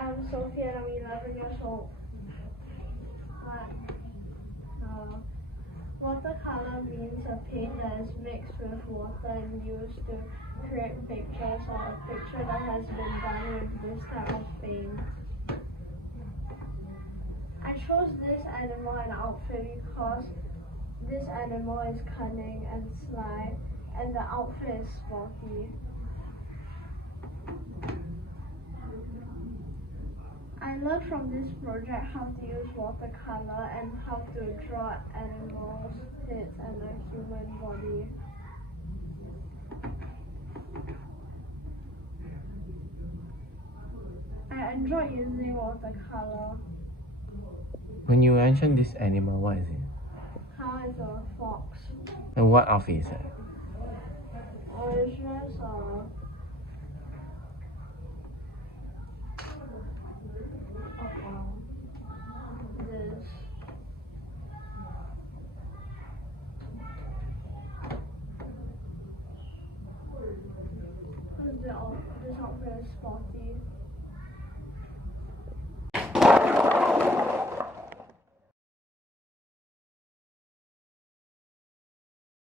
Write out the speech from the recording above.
I'm Sophie and I'm 11 years old. Watercolor means a paint that is mixed with water and used to create pictures, or a picture that has been done with this type of paint. I chose this animal and outfit because this animal is cunning and sly, and the outfit is sporty. I learned from this project how to use watercolor and how to draw animals, heads, and a human body. I enjoy using watercolor. When you mention this animal, what is it? How is a fox? And what outfit is it? It's just this. This outfit is sporty.